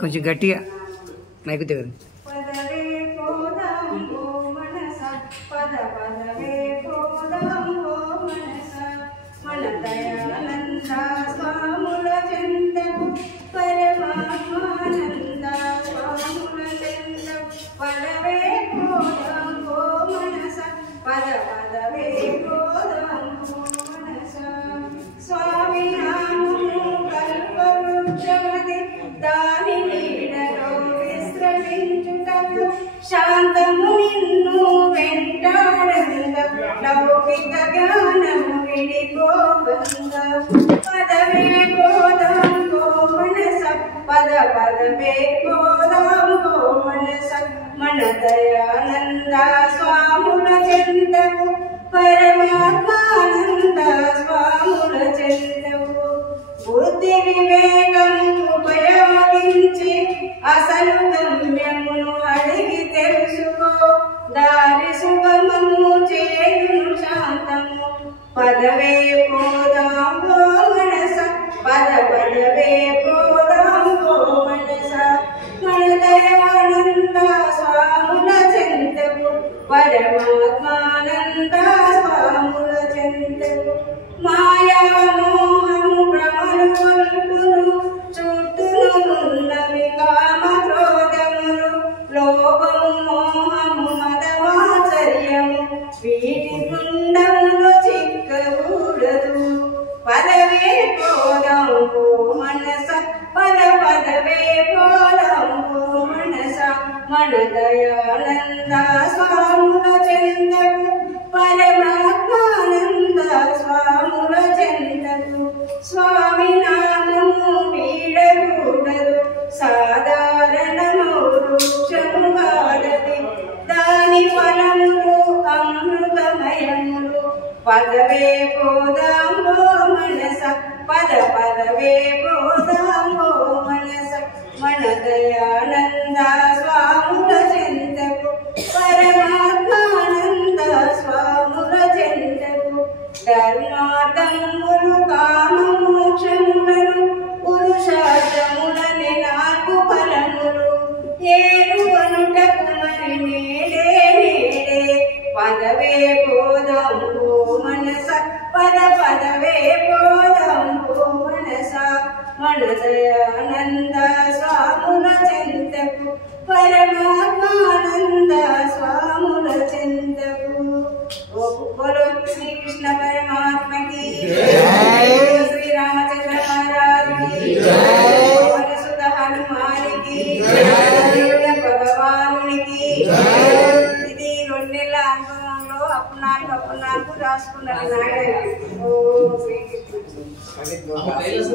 కొంచెం గట్టిగా మైకు దగ్గర శాంతము నిన్ను వెంటాడంగ లౌకిక జ్ఞానము విడిపోబంగ పదవే పోదాం గో మనస పద పదవే పోదాం గో మనస మన దయానంద స్వాముల చెందవు పరమాత్మానంద స్వాముల చెందవు బుద్ధి వివేకము ఉపయోగించి అసలు గమ్యమును అడిగి తెలుసుకో దారి సుగమము చేయును శాంతము పదవే పోదాం గో మనస పద పదవే పోదాం గో మనస మన దయానంద స్వాముల చెందవు పరమాత్మానంద స్వాముల చెందవు మాయా మోహము భ్రమలు కొల్పును చుట్టూనున్నవి కామ క్రోధములు లోభము మోహము మదమాచర్యము వీటి గుండములు చిక్కకూడదు పదవే పోదాం గో మనస పద పదవే పోదాం గో మనస మన దయానంద స్వాముల చెందవు పరమాత్మానంద స్వాముల చెందవు స్వామి నామము వీడకూడదు సాధారణము వృక్షము కాదది దాని ఫలములు అమృతమయములు పదవే పోదాం గో మనస పద పదవే పోదాం గో మనస మన దయానంద స్వాముల చెందవు పరమాత్మానంద స్వాముల చెందవు ధర్మార్థములు కామమోక్షములను పురుషార్థములని నాలుగు ఫలములు ఏరువనుటకు మరి నేడే నేడే పదవే పోదాం గో మనస పద పదవే పోదాం గో మనస మన దయానంద స్వాముల చెందవు పరమాత్మానంద స్వాముల చెందవు బోలో శ్రీ కృష్ణ పరమాత్మ की శ్రీ రామచంద్ర महाराज की వరసుత హనుమాన్ की భగవానునికి ఇది 2 నెలల అనుభవంలో అప్పుడు నాకు రాసుకున్నాను.